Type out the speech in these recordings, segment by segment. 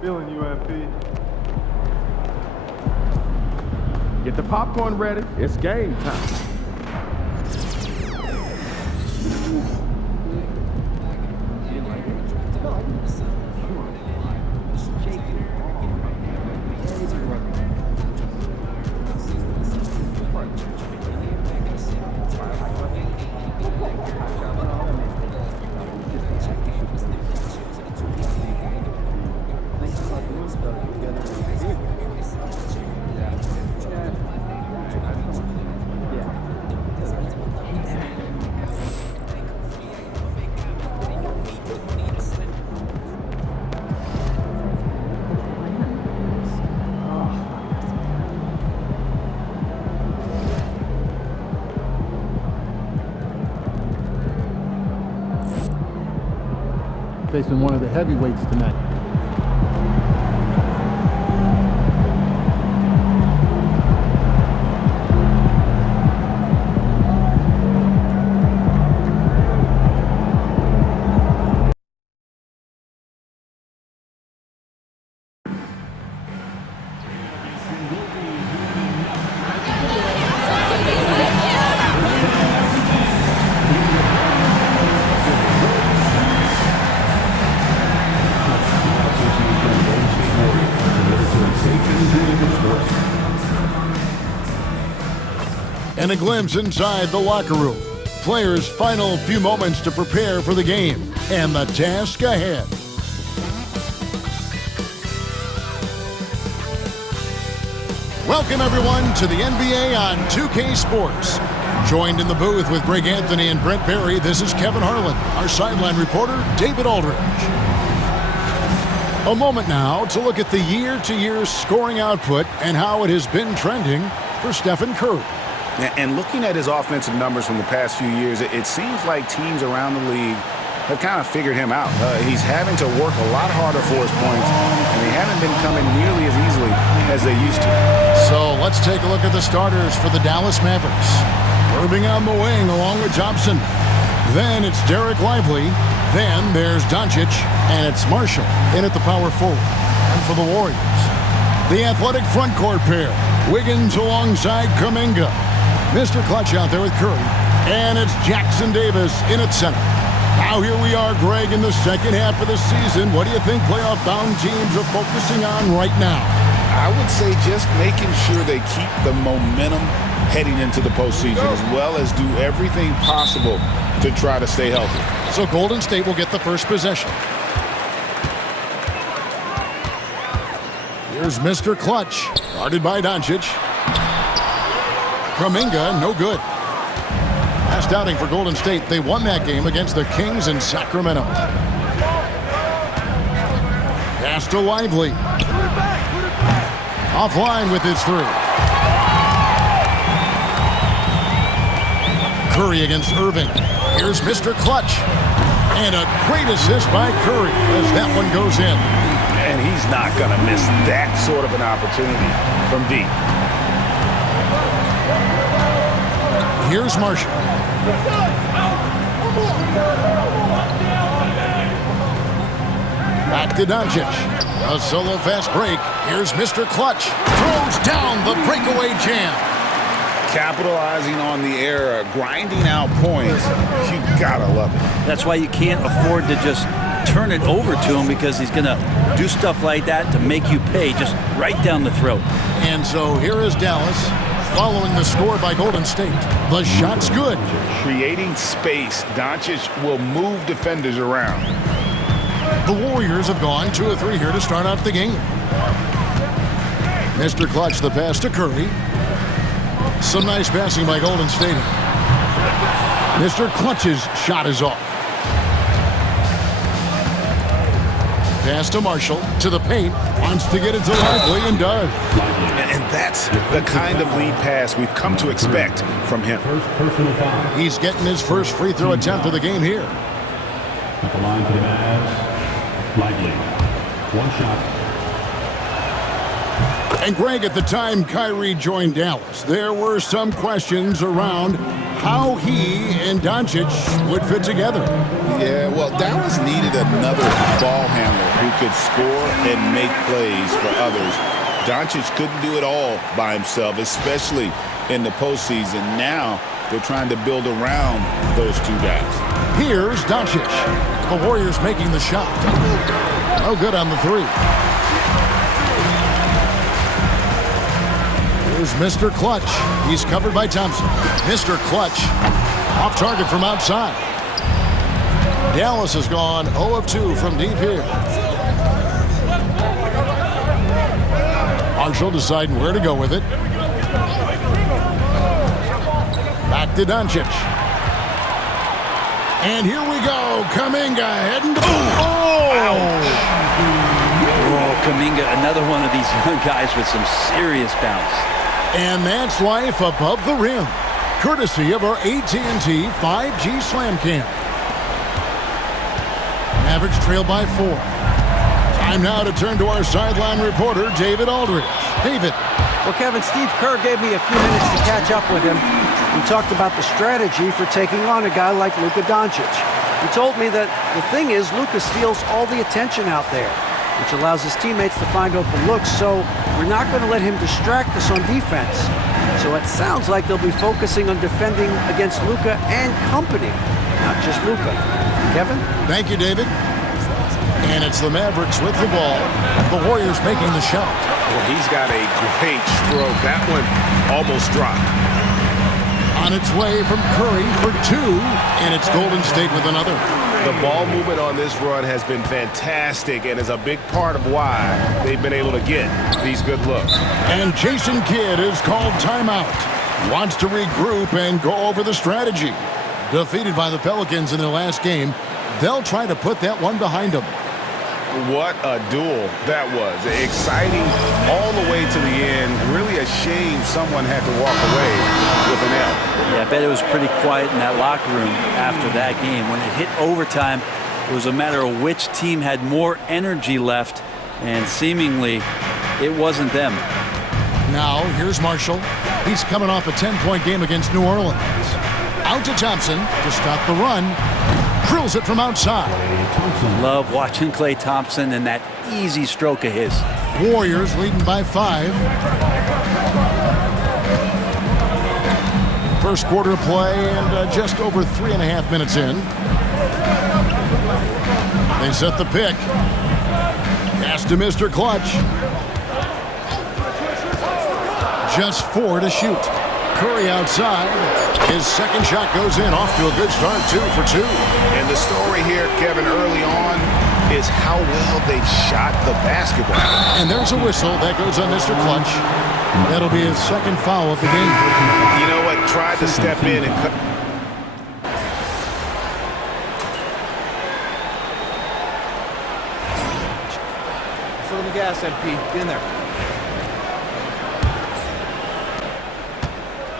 Feeling you, MP. Get the popcorn ready. It's game time. Facing one of the heavyweights tonight. And a glimpse inside the locker room. Players' final few moments to prepare for the game and the task ahead. Welcome everyone to the NBA on 2K Sports. Joined in the booth with Greg Anthony and Brent Barry, this is Kevin Harlan. Our sideline reporter, David Aldridge. A moment now to look at the year-to-year scoring output and how it has been trending for Stephen Curry. And looking at his offensive numbers from the past few years, it seems like teams around the league have kind of figured him out. He's having to work a lot harder for his points, and they haven't been coming nearly as easily as they used to. So let's take a look at the starters for the Dallas Mavericks. Irving on the wing along with Thompson. Then it's Derek Lively. Then there's Doncic, and it's Marshall in at the power forward. And for the Warriors, the athletic front court pair, Wiggins alongside Kuminga. Mr. Clutch out there with Curry. And it's Jackson Davis in at center. Now here we are, Greg, in the second half of the season. What do you think playoff-bound teams are focusing on right now? I would say just making sure they keep the momentum heading into the postseason, as well as do everything possible to try to stay healthy. So Golden State will get the first possession. Here's Mr. Clutch, guarded by Doncic. Kuminga, no good. Last outing for Golden State. They won that game against the Kings in Sacramento. Pass to Lively. Offline with his three. Curry against Irving. Here's Mr. Clutch. And a great assist by Curry as that one goes in. And he's not going to miss that sort of an opportunity from deep. Here's Marshall. Back to Doncic. A solo fast break. Here's Mr. Clutch. Throws down the breakaway jam. Capitalizing on the error, grinding out points. You gotta love it. That's why you can't afford to just turn it over to him, because he's going to do stuff like that to make you pay just right down the throat. And so here is Dallas following the score by Golden State. The shot's good. Creating space, Doncic will move defenders around. The Warriors have gone 2 of 3 here to start out the game. Mr. Clutch, the pass to Curry. Some nice passing by Golden State. Mr. Clutch's shot is off. Pass to Marshall, to the paint, wants to get it to Lively and does. And that's the kind of lead pass we've come to expect from him. He's getting his first free throw attempt of the game here. At the line for the Mavs, Lively. One shot. And Greg, at the time Kyrie joined Dallas, there were some questions around how he and Doncic would fit together. Yeah, well, Dallas needed another ball handler who could score and make plays for others. Doncic couldn't do it all by himself, especially in the postseason. Now they're trying to build around those two guys. Here's Doncic. The Warriors making the shot. No good on the three. Here's Mr. Clutch. He's covered by Thompson. Mr. Clutch off target from outside. Dallas has gone 0 of 2 from deep here. Marshall deciding where to go with it. Back to Doncic. And here we go. Kuminga heading to... Oh, Kuminga, another one of these young guys with some serious bounce. And that's life above the rim, courtesy of our AT&T 5G Slam Cam. Mavericks trail by 4. Time now to turn to our sideline reporter, David Aldridge. David. Well, Kevin, Steve Kerr gave me a few minutes to catch up with him. We talked about the strategy for taking on a guy like Luka Doncic. He told me that the thing is Luka steals all the attention out there, which allows his teammates to find open looks, so we're not going to let him distract us on defense. So it sounds like they'll be focusing on defending against Luka and company, not just Luka. Kevin? Thank you, David. And it's the Mavericks with the ball. The Warriors making the shot. Well, he's got a great stroke. That one almost dropped. On its way from Curry for 2, and it's Golden State with another. The ball movement on this run has been fantastic and is a big part of why they've been able to get these good looks. And Jason Kidd is called timeout. Wants to regroup and go over the strategy. Defeated by the Pelicans in their last game, they'll try to put that one behind them. What a duel that was. Exciting all the way to the end. Really a shame someone had to walk away with an L. Yeah, I bet it was pretty quiet in that locker room after that game. When it hit overtime, it was a matter of which team had more energy left, and seemingly it wasn't them. Now, here's Marshall. He's coming off a 10-point game against New Orleans. Out to Thompson to stop the run. Drills it from outside. Love watching Klay Thompson and that easy stroke of his. Warriors leading by 5. First quarter of play and just over 3.5 minutes in. They set the pick. Pass to Mr. Clutch. Just 4 to shoot. Curry outside. His second shot goes in. Off to a good start, 2 for 2. And the story here, Kevin, early on is how well they've shot the basketball. And there's a whistle that goes on Mr. Clutch. That'll be his second foul of the game. You know what? Tried to step in and cut. Foot on the gas, MP. Get in there.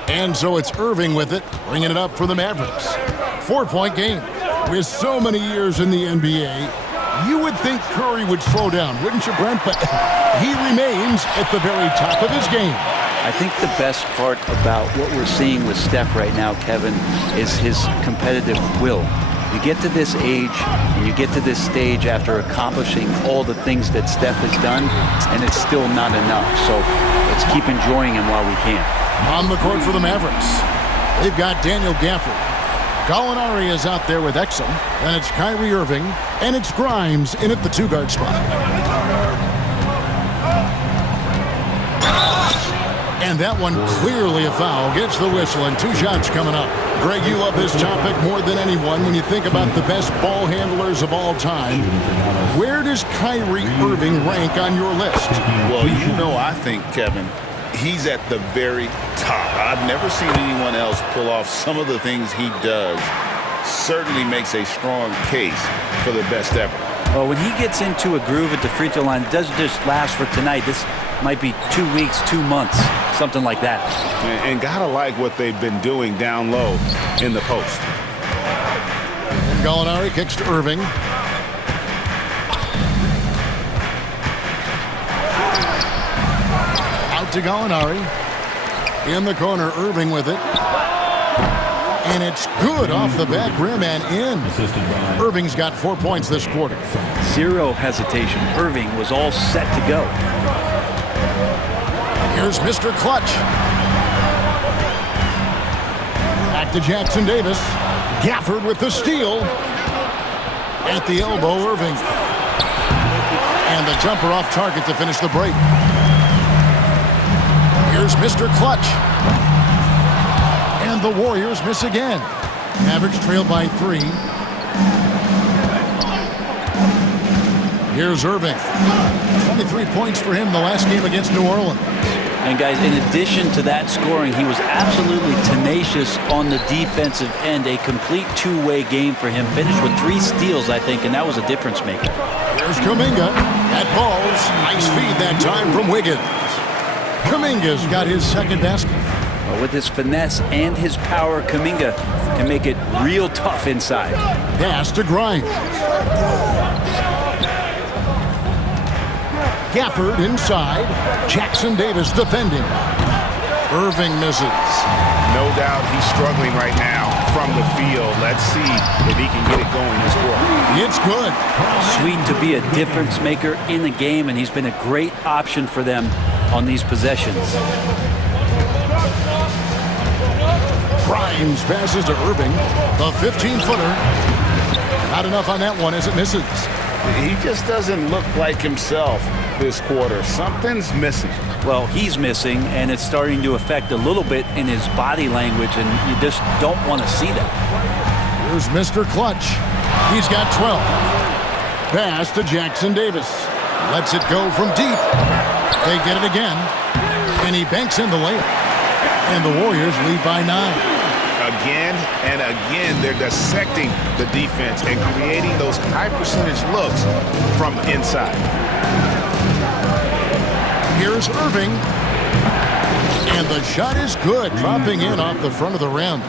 And so it's Irving with it, bringing it up for the Mavericks. 4-point game. With so many years in the NBA, you would think Curry would slow down, wouldn't you, Brent? But he remains at the very top of his game. I think the best part about what we're seeing with Steph right now, Kevin, is his competitive will. You get to this age and you get to this stage after accomplishing all the things that Steph has done, and it's still not enough. So let's keep enjoying him while we can. On the court for the Mavericks, they've got Daniel Gafford. Gallinari is out there with Exum, and it's Kyrie Irving, and it's Grimes in at the 2-guard spot. And that one clearly a foul. Gets the whistle, and 2 shots coming up. Greg, you love this topic more than anyone when you think about the best ball handlers of all time. Where does Kyrie Irving rank on your list? Well, you know, I think, Kevin, he's at the very top. I've never seen anyone else pull off some of the things he does. Certainly makes a strong case for the best ever. Well, when he gets into a groove at the free throw line, it doesn't just last for tonight. This might be 2 weeks, 2 months, something like that. And gotta like what they've been doing down low in the post. And Gallinari kicks to Irving. to Gallinari. In the corner, Irving with it. And it's good off the back rim and in. Irving's got 4 points this quarter. Zero hesitation. Irving was all set to go. Here's Mr. Clutch. Back to Jackson Davis. Gafford with the steal. At the elbow, Irving. And the jumper off target to finish the break. Here's Mr. Clutch. And the Warriors miss again. Mavericks trail by 3. Here's Irving. 23 points for him the last game against New Orleans. And guys, in addition to that scoring, he was absolutely tenacious on the defensive end. A complete two-way game for him. Finished with 3 steals, I think, and that was a difference maker. Here's Kuminga. At balls. Nice feed that time from Wiggins. Kuminga's got his second basket. Well, with his finesse and his power, Kuminga can make it real tough inside. Pass to Grimes. Gafford inside. Jackson Davis defending. Irving misses. No doubt he's struggling right now from the field. Let's see if he can get it going this quarter. It's good. Sweet to be a difference maker in the game, and he's been a great option for them on these possessions. Grimes passes to Irving. The 15-footer. Not enough on that one as it misses. He just doesn't look like himself this quarter. Something's missing. Well, he's missing, and it's starting to affect a little bit in his body language, and you just don't want to see that. Here's Mr. Clutch. He's got 12. Pass to Jackson Davis. Lets it go from deep. They get it again. And he banks in the layup. And the Warriors lead by 9. Again and again, they're dissecting the defense and creating those high-percentage looks from inside. Here's Irving. And the shot is good, dropping in off the front of the rim.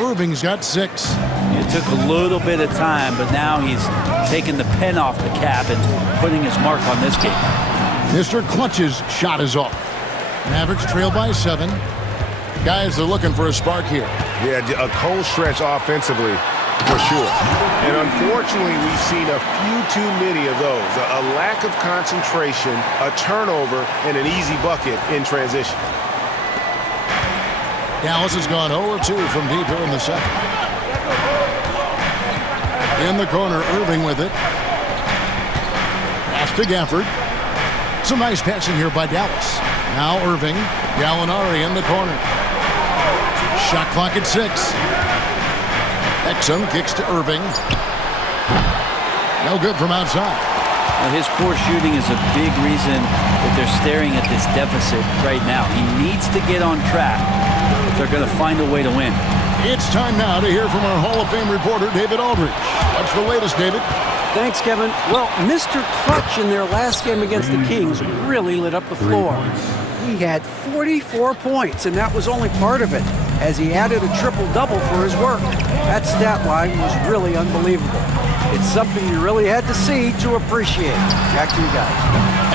Irving's got 6. It took a little bit of time, but now he's taking the pen off the cap and putting his mark on this game. Mr. Clutch's shot is off. Mavericks trail by 7. Guys, they're looking for a spark here. Yeah, a cold stretch offensively, for sure. And unfortunately, we've seen a few too many of those. A lack of concentration, a turnover, and an easy bucket in transition. Dallas has gone 0-2 from deep here in the second. In the corner, Irving with it. Pass to Gafford. Some nice passing here by Dallas. Now Irving. Gallinari in the corner. Shot clock at 6. Exum kicks to Irving. No good from outside. Well, his poor shooting is a big reason that they're staring at this deficit right now. He needs to get on track if they're going to find a way to win. It's time now to hear from our Hall of Fame reporter, David Aldridge. What's the latest, David? Thanks, Kevin. Well, Mr. Clutch in their last game against the Kings really lit up the floor. He had 44 points, and that was only part of it, as he added a triple-double for his work. That stat line was really unbelievable. It's something you really had to see to appreciate. Back to you guys.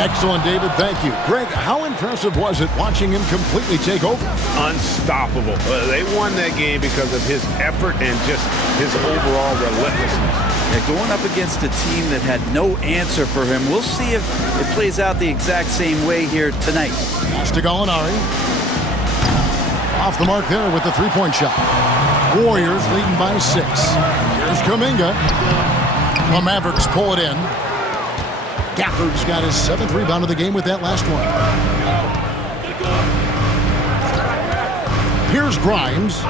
Excellent, David. Thank you. Greg, how impressive was it watching him completely take over? Unstoppable. They won that game because of his effort and just his overall relentlessness. They're going up against a team that had no answer for him. We'll see if it plays out the exact same way here tonight. Pass to Gallinari. Off the mark there with the three-point shot. Warriors leading by 6. Here's Kuminga. The Mavericks pull it in. Gafford's got his 7th rebound of the game with that last one. Here's Grimes.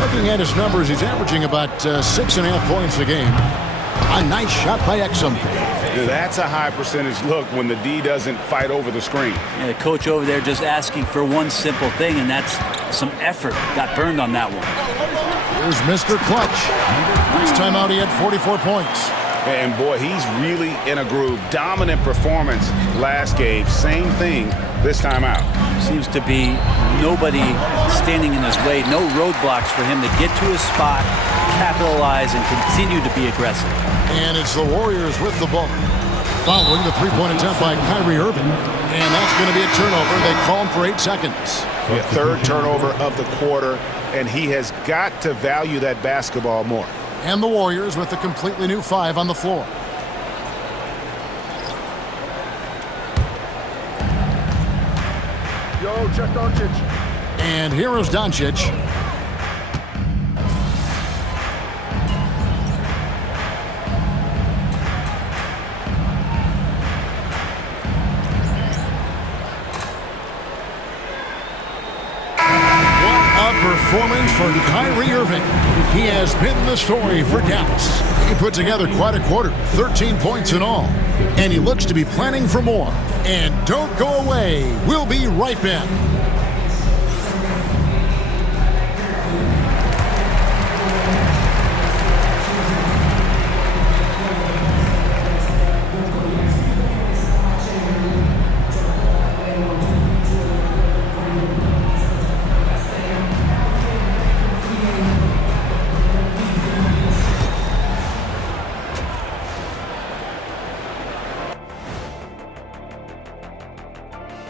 Looking at his numbers, he's averaging about 6.5 points a game. A nice shot by Exum. That's a high percentage look when the D doesn't fight over the screen. Yeah, the coach over there just asking for one simple thing, and that's some effort. Got burned on that one. Here's Mr. Clutch. Last time out, he had 44 points. And boy, he's really in a groove. Dominant performance last game. Same thing this time out. Seems to be nobody standing in his way. No roadblocks for him to get to his spot, capitalize, and continue to be aggressive. And it's the Warriors with the ball. Following the three-point attempt by Kyrie Irving. And that's going to be a turnover. They call him for 8 seconds. Yeah, third turnover of the quarter, and he has got to value that basketball more. And the Warriors with a completely new 5 on the floor. Yo, check Doncic. And here is Doncic. Performance for Kyrie Irving. He has been the story for Dallas. He put together quite a quarter, 13 points in all. And he looks to be planning for more. And don't go away. We'll be right back.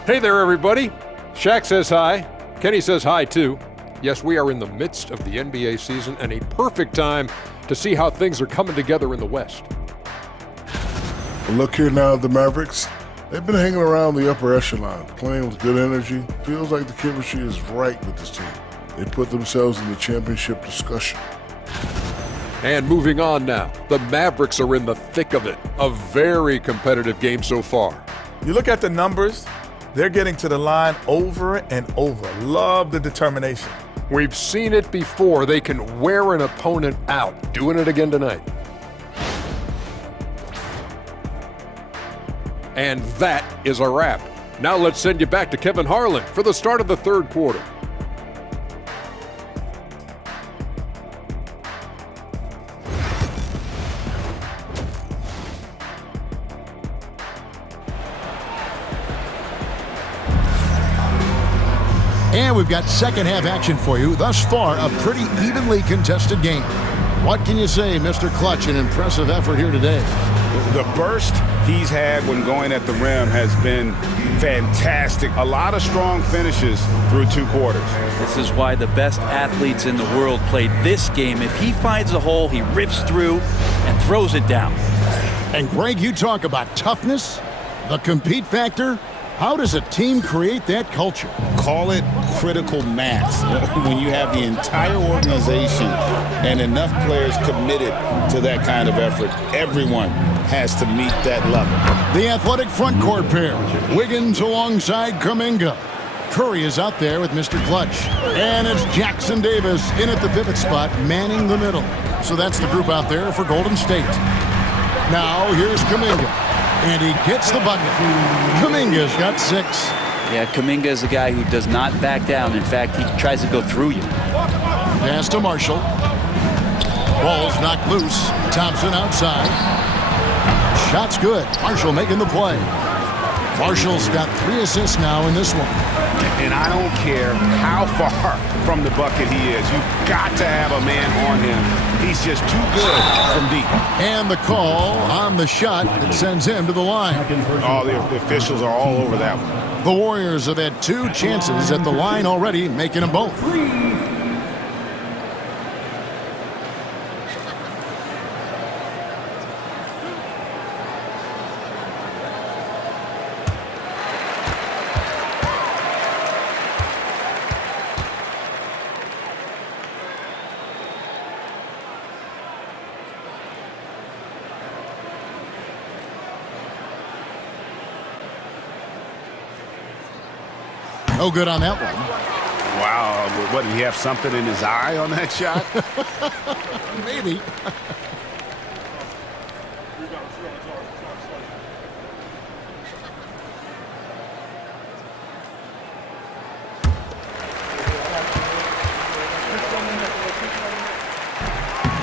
Hey there, everybody. Shaq says hi. Kenny says hi, too. Yes, we are in the midst of the NBA season and a perfect time to see how things are coming together in the West. Look here now at the Mavericks. They've been hanging around the upper echelon, playing with good energy. Feels like the chemistry is right with this team. They put themselves in the championship discussion. And moving on now, the Mavericks are in the thick of it. A very competitive game so far. You look at the numbers, they're getting to the line over and over. Love the determination. We've seen it before. They can wear an opponent out. Doing it again tonight. And that is a wrap. Now let's send you back to Kevin Harlan for the start of the third quarter. And we've got second half action for you. Thus far, a pretty evenly contested game. What can you say, Mr. Clutch? An impressive effort here today. The burst he's had when going at the rim has been fantastic. A lot of strong finishes through 2 quarters. This is why the best athletes in the world play this game. If he finds a hole, he rips through and throws it down. And Greg, you talk about toughness, the compete factor. How does a team create that culture? Call it critical mass. When you have the entire organization and enough players committed to that kind of effort, everyone has to meet that level. The athletic front court pair, Wiggins alongside Kuminga. Curry is out there with Mr. Clutch. And it's Jackson Davis in at the pivot spot, manning the middle. So that's the group out there for Golden State. Now here's Kuminga. And he gets the bucket. Kuminga's got 6. Yeah, Kuminga is a guy who does not back down. In fact, he tries to go through you. Pass to Marshall. Ball's knocked loose. Thompson outside. Shot's good. Marshall making the play. Marshall's got 3 assists now in this one. And I don't care how far from the bucket he is. You've got to have a man on him. He's just too good from deep. And the call on the shot that sends him to the line. Oh, the officials are all over that one. The Warriors have had 2 chances at the line already, making them both. No good on that one. Wow, what, did he have something in his eye on that shot? Maybe.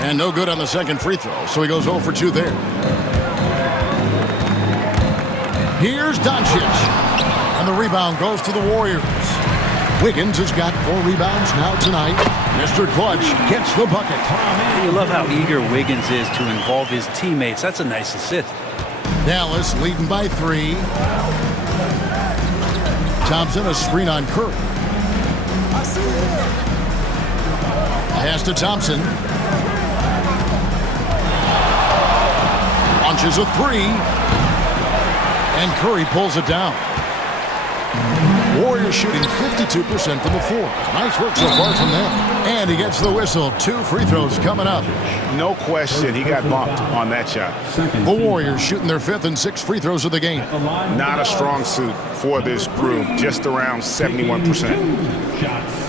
And no good on the second free throw, so he goes 0 for 2 there. Here's Doncic. And the rebound goes to the Warriors. Wiggins has got 4 rebounds now tonight. Mr. Clutch gets the bucket. You love how eager Wiggins is to involve his teammates. That's a nice assist. Dallas leading by 3. Thompson, a screen on Curry. Pass to Thompson. Launches a three. And Curry pulls it down. Warriors shooting 52% from the floor. Nice work so far from them. And he gets the whistle. 2 free throws coming up. No question, he got bumped on that shot. The Warriors shooting their 5th and 6th free throws of the game. Not a strong suit for this group, just around 71%. Shots.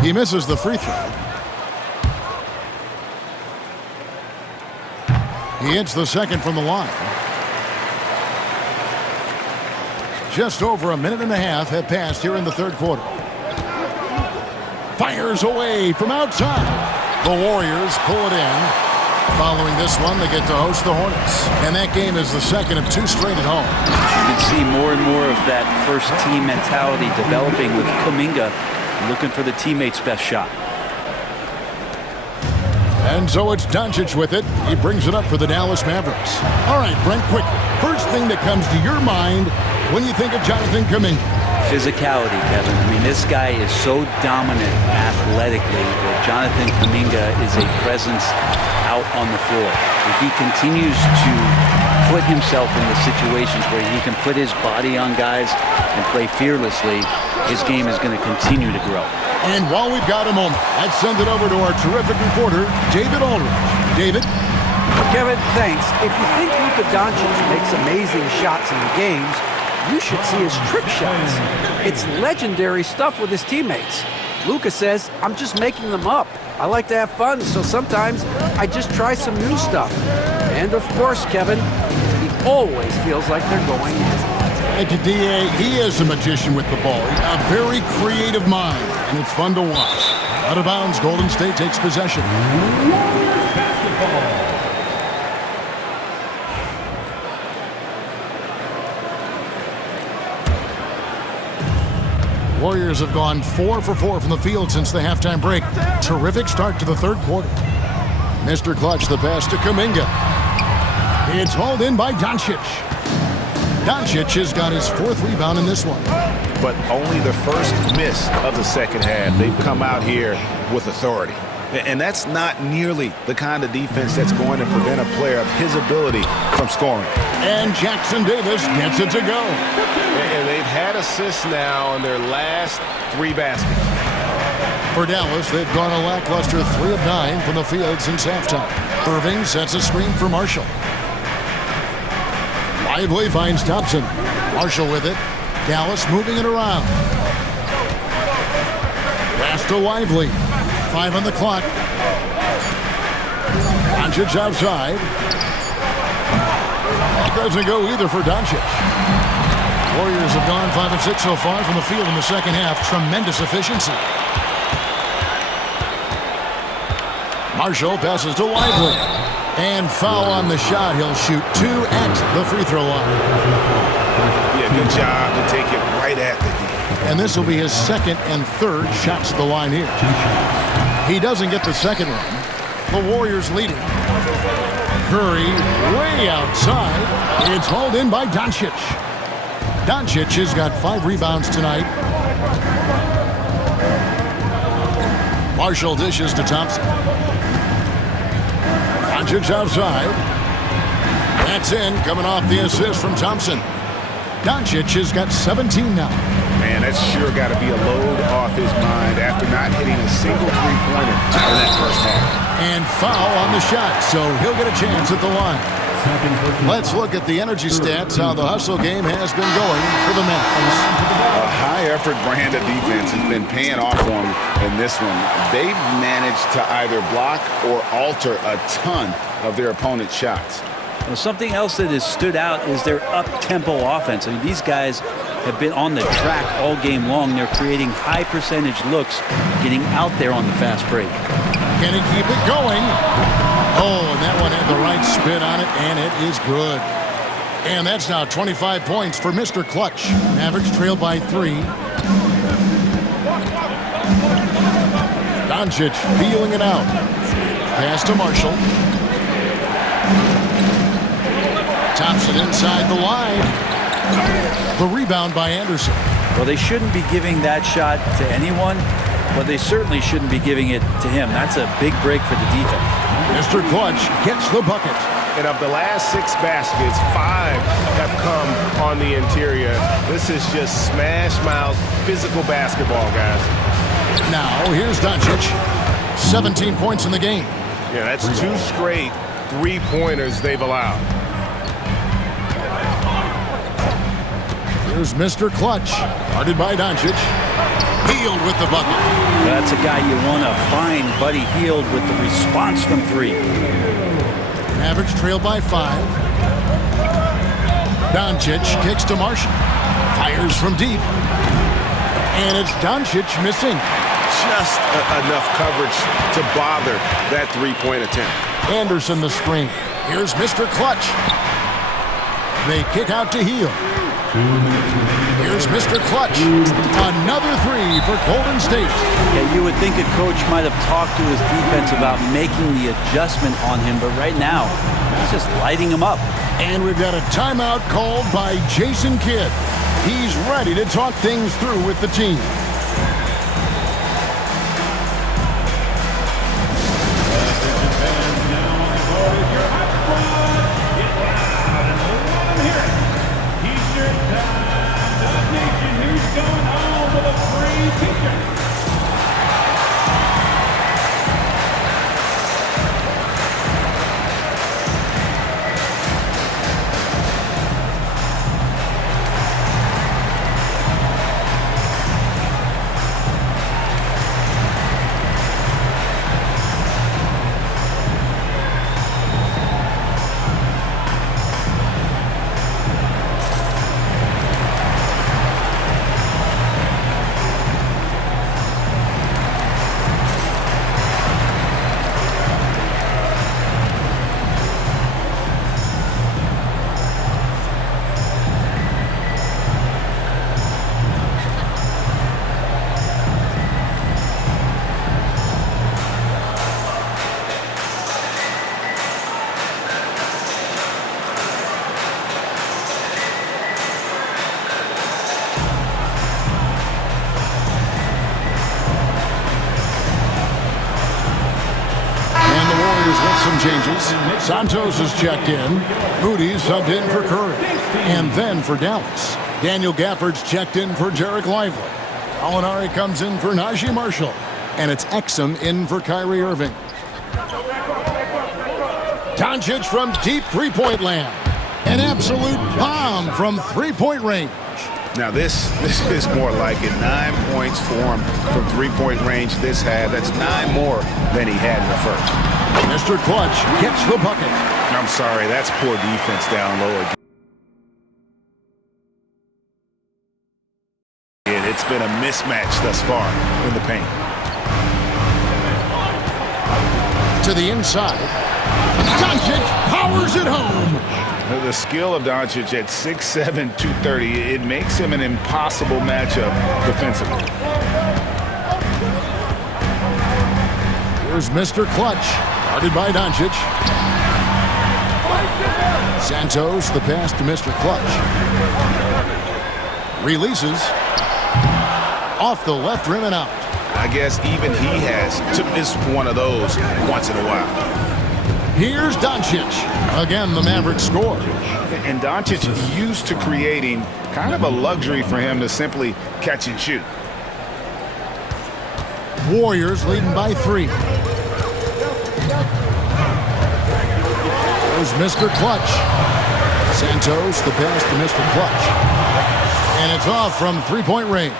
He misses the free throw. He hits the second from the line. Just over a minute and a half have passed here in the third quarter. Fires away from outside. The Warriors pull it in. Following this one, they get to host the Hornets. And that game is the second of 2 straight at home. You can see more and more of that first team mentality developing with Kuminga looking for the teammate's best shot. And so it's Doncic with it. He brings it up for the Dallas Mavericks. All right, Brent, quick. First thing that comes to your mind when you think of Jonathan Kuminga. Physicality, Kevin. I mean, this guy is so dominant athletically that Jonathan Kuminga is a presence out on the floor. If he continues to put himself in the situations where he can put his body on guys and play fearlessly, his game is going to continue to grow. And while we've got a moment, let's send it over to our terrific reporter, David Aldridge. David? Kevin, thanks. If you think Luka Doncic makes amazing shots in the games, you should see his trick shots. It's legendary stuff with his teammates. Luka says, I'm just making them up. I like to have fun, so sometimes I just try some new stuff. And of course, Kevin, he always feels like they're going in. And to DA, he is a magician with the ball. A very creative mind, and it's fun to watch. Out of bounds, Golden State takes possession. Warriors basketball. Warriors have gone 4 for 4 from the field since the halftime break. Terrific start to the third quarter. Mr. Clutch, the pass to Kuminga. It's hauled in by Doncic. Doncic has got his 4th rebound in this one. But only the first miss of the second half. They've come out here with authority. And that's not nearly the kind of defense that's going to prevent a player of his ability from scoring. And Jackson Davis gets it to go. And they've had assists now in their last 3 baskets. For Dallas, they've gone a lackluster 3 of 9 from the field since halftime. Irving sets a screen for Marshall. Lively finds Thompson. Marshall with it. Dallas moving it around. Pass to Lively. 5 on the clock. Doncic outside. That doesn't go either for Doncic. Warriors have gone 5 of 6 so far from the field in the second half. Tremendous efficiency. Marshall passes to Lively. And foul on the shot. He'll shoot 2 at the free throw line. Yeah, good job to take it right at the D. And this will be his 2nd and 3rd shots at the line here. He doesn't get the second one. The Warriors leading. Curry way outside. It's hauled in by Doncic. Doncic has got 5 rebounds tonight. Marshall dishes to Thompson. Doncic outside. That's in, coming off the assist from Thompson. Doncic has got 17 now. Man, that's sure got to be a load off his mind after not hitting a single three-pointer in that first half. And foul on the shot, so he'll get a chance at the line. Let's look at the energy stats, how the hustle game has been going for the Mavericks. A high-effort brand of defense has been paying off for them in this one. They've managed to either block or alter a ton of their opponent's shots. Well, something else that has stood out is their up-tempo offense. I mean, these guys have been on the track all game long. They're creating high percentage looks, getting out there on the fast break. Can he keep it going? Oh, and that one had the right spin on it, and it is good. And that's now 25 points for Mr. Clutch. Mavericks trail by 3. Doncic feeling it out. Pass to Marshall. Thompson inside the line. The rebound by Anderson. Well, they shouldn't be giving that shot to anyone, but they certainly shouldn't be giving it to him. That's a big break for the defense. Mr. Clutch gets the bucket. And of the last 6 baskets, 5 have come on the interior. This is just smash mouth physical basketball, guys. Now here's Doncic. 17 points in the game. Yeah, that's 2 straight 3-pointers they've allowed. Here's Mr. Clutch, guarded by Doncic. Hield with the bucket. That's a guy you want to find, Buddy Hield, with the response from 3. Mavericks trail by 5. Doncic kicks to Marshall. Fires from deep. And it's Doncic missing. Just enough coverage to bother that 3-point attempt. Anderson the screen. Here's Mr. Clutch. They kick out to Hield. Here's Mr. Clutch. Another 3 for Golden State. Yeah, you would think a coach might have talked to his defense about making the adjustment on him, but right now, he's just lighting him up. And we've got a timeout called by Jason Kidd. He's ready to talk things through with the team. Some changes. Santos is checked in. Moody's subbed in for Curry. And then for Dallas, Daniel Gafford's checked in for Derek Lively. Alinari comes in for Najee Marshall. And it's Exum in for Kyrie Irving. Doncic from deep three-point land. An absolute bomb from three-point range. Now this is more like it. 9 points for him from three-point range this half. That's 9 more than he had in the first. Mr. Clutch gets the bucket. I'm sorry, that's poor defense down low. It's been a mismatch thus far in the paint. To the inside. Doncic powers it home. The skill of Doncic at 6'7", 230, it makes him an impossible matchup defensively. Here's Mr. Clutch, guarded by Doncic. Santos, the pass to Mr. Clutch. Releases. Off the left rim and out. I guess even he has to miss one of those once in a while. Here's Doncic. Again, the Mavericks score. And Doncic used to creating kind of a luxury for him to simply catch and shoot. Warriors leading by 3. There's Mr. Clutch. Santos, the pass to Mr. Clutch. And it's off from three-point range.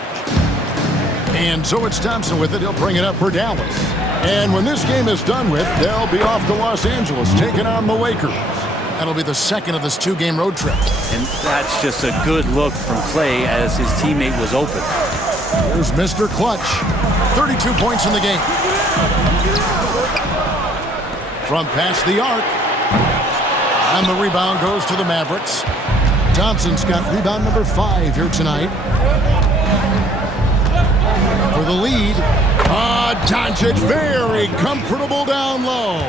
And so it's Thompson with it. He'll bring it up for Dallas. And when this game is done with, they'll be off to Los Angeles, taking on the Lakers. That'll be the second of this 2-game road trip. And that's just a good look from Clay as his teammate was open. Here's Mr. Clutch. 32 points in the game. From past the arc. And the rebound goes to the Mavericks. Thompson's got rebound number 5 here tonight. For the lead. Doncic very comfortable down low.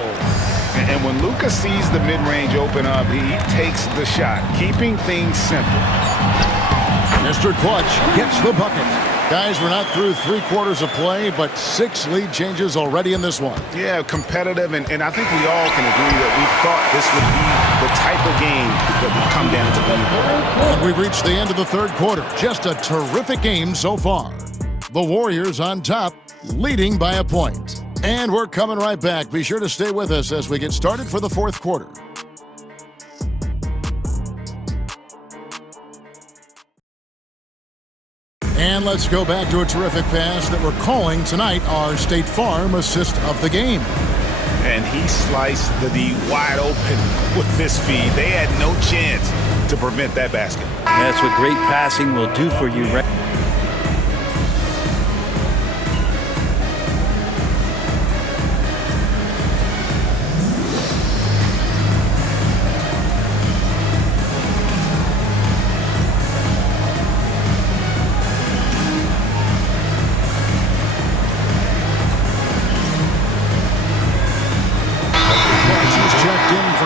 And when Luka sees the mid-range open up, he takes the shot, keeping things simple. Mr. Clutch gets the bucket. Guys, we're not through 3 quarters of play, but 6 lead changes already in this one. Yeah, competitive, and I think we all can agree that we thought this would be the type of game that would come down to the And we've reached the end of the 3rd quarter. Just a terrific game so far. The Warriors on top, leading by a point. And we're coming right back. Be sure to stay with us as we get started for the 4th quarter. And let's go back to a terrific pass that we're calling tonight our State Farm assist of the game. And he sliced the D wide open with this feed. They had no chance to prevent that basket. That's what great passing will do for you.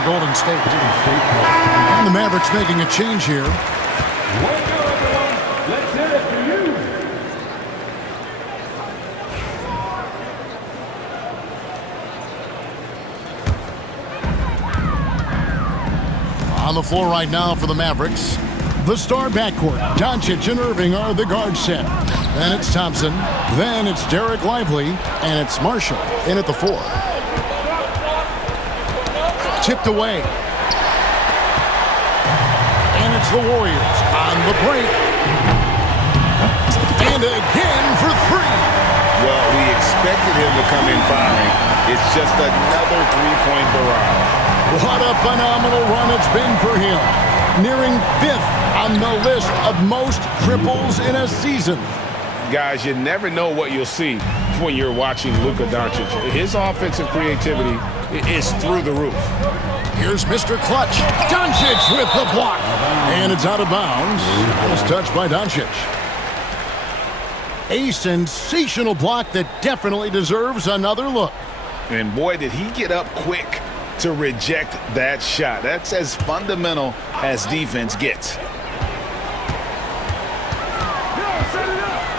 Golden State. And the Mavericks making a change here. Let's hear it for you. On the floor right now for the Mavericks. The star backcourt. Doncic and Irving are the guard set. Then it's Thompson. Then it's Derek Lively. And it's Marshall in at the 4. Tipped away. And it's the Warriors on the break. And again for 3. Well, we expected him to come in firing. It's just another 3-point barrage. What a phenomenal run it's been for him. Nearing 5th on the list of most triples in a season. Guys, you never know what you'll see when you're watching Luka Doncic. His offensive creativity is through the roof. Here's Mr. Clutch. Doncic with the block. And it's out of bounds. That was touched by Doncic. A sensational block that definitely deserves another look. And boy, did he get up quick to reject that shot. That's as fundamental as defense gets.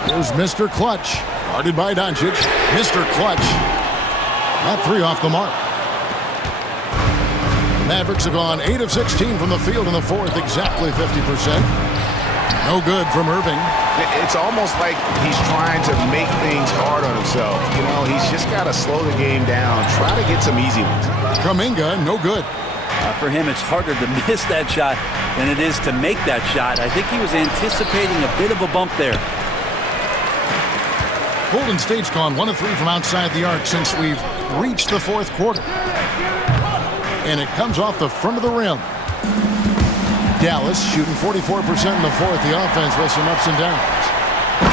Here's Mr. Clutch. Guarded by Doncic. Mr. Clutch. That 3 off the mark. Mavericks have gone 8 of 16 from the field in the 4th, exactly 50%. No good from Irving. It's almost like he's trying to make things hard on himself. You know, he's just got to slow the game down, try to get some easy ones. Kuminga, no good. For him, it's harder to miss that shot than it is to make that shot. I think he was anticipating a bit of a bump there. Golden State's gone 1 of 3 from outside the arc since we've reached the 4th quarter. And it comes off the front of the rim. Dallas shooting 44% in the 4th. The offense with some ups and downs.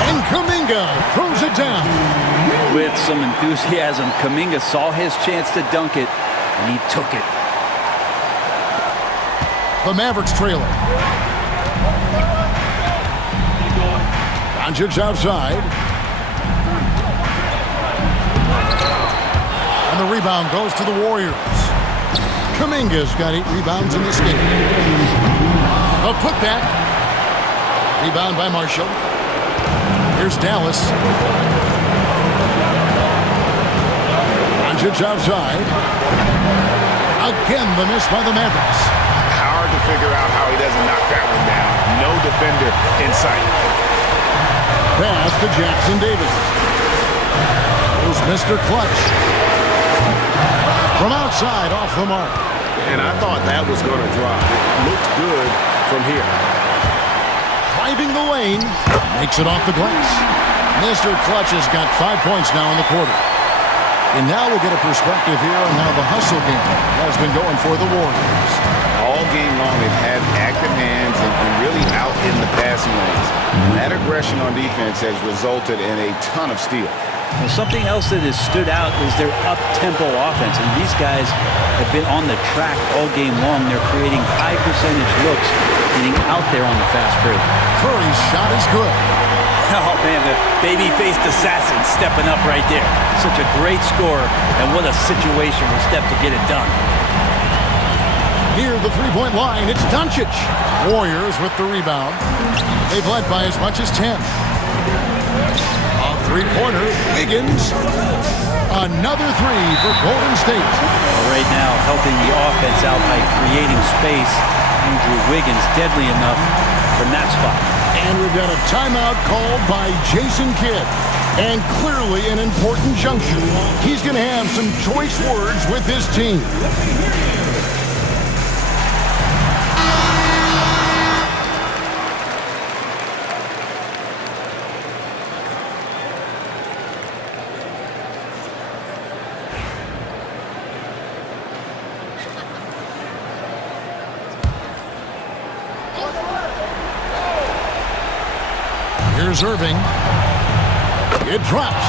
And Kuminga throws it down. With some enthusiasm, Kuminga saw his chance to dunk it, and he took it. The Mavericks trailing. Doncic outside. And the rebound goes to the Warriors. Kuminga's got 8 rebounds in this game. A putback. Rebound by Marshall. Here's Dallas. Doncic outside. Again, the miss by the Mavericks. Hard to figure out how he doesn't knock that one down. No defender in sight. Pass to Jackson Davis. Here's Mr. Clutch. From outside, off the mark. And I thought that was going to drop. It looked good from here. Driving the lane. Makes it off the glass. Mr. Clutch has got 5 points now in the quarter. And now we'll get a perspective here on how the hustle game has been going for the Warriors. all game long, they've had active hands and really out in the passing lanes. And that aggression on defense has resulted in a ton of steals. Well, something else that has stood out is their up-tempo offense. And these guys have been on the track all game long. They're creating high percentage looks, getting out there on the fast break. Curry's shot is good. Oh, man, the baby-faced assassin stepping up right there. Such a great scorer, and what a situation for Steph to get it done. Near the three-point line, it's Doncic. Warriors with the rebound. They've led by as much as 10. A three-pointer, Wiggins. Another three for Golden State. Well, right now, helping the offense out by creating space. Andrew Wiggins, deadly enough from that spot. And we've got a timeout called by Jason Kidd. And clearly an important juncture. He's going to have some choice words with his team. Here's Irving. It drops.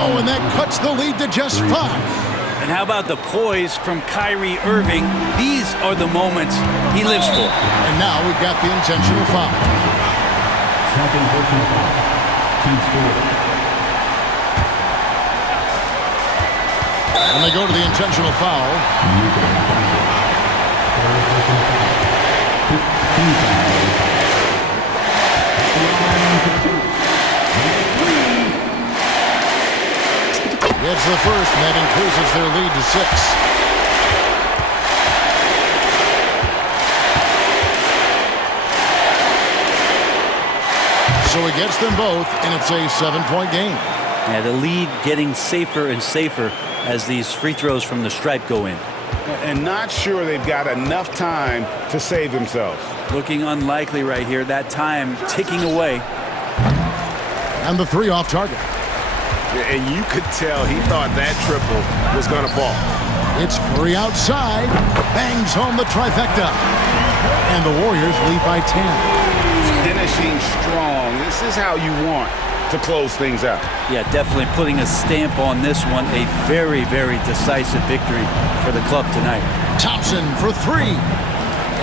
Oh, and that cuts the lead to just 5. And how about the poise from Kyrie Irving? These are the moments he lives for. And now we've got the intentional foul. Second personal foul. Team score. And they go to the intentional foul. It's the first, and that increases their lead to 6. So he gets them both, and it's a 7-point game. Yeah, the lead getting safer and safer as these free throws from the stripe go in. And not sure they've got enough time to save themselves. Looking unlikely right here. That time ticking away. And the 3 off target. And you could tell he thought that triple was going to fall. It's Curry outside. Bangs home the trifecta. And the Warriors lead by 10. Finishing strong. This is how you want to close things out. Yeah, definitely putting a stamp on this one. A very, very decisive victory for the club tonight. Thompson for 3.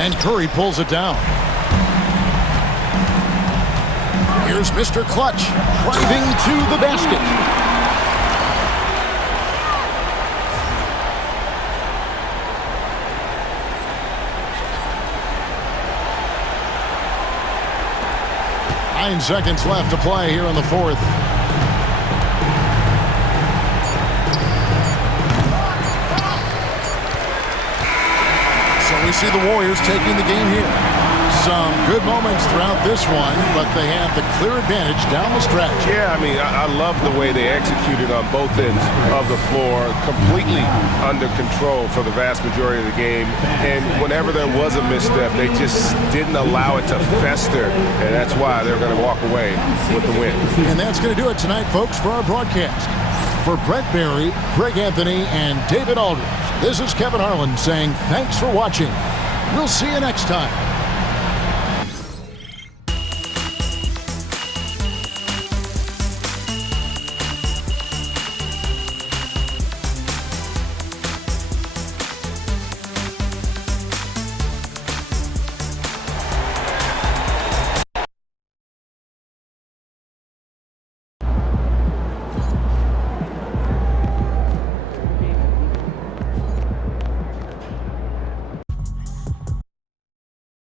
And Curry pulls it down. Here's Mr. Clutch driving to the basket. Nine seconds left to play here in the 4th. So we see the Warriors taking the game here. Some good moments throughout this one, but they have the clear advantage down the stretch. Yeah, I mean, I love the way they executed on both ends of the floor, completely under control for the vast majority of the game. And whenever there was a misstep, they just didn't allow it to fester, and that's why they're going to walk away with the win. And that's going to do it tonight, folks, for our broadcast. For Brett Barry, Greg Anthony, and David Aldridge, this is Kevin Harlan saying thanks for watching. We'll see you next time.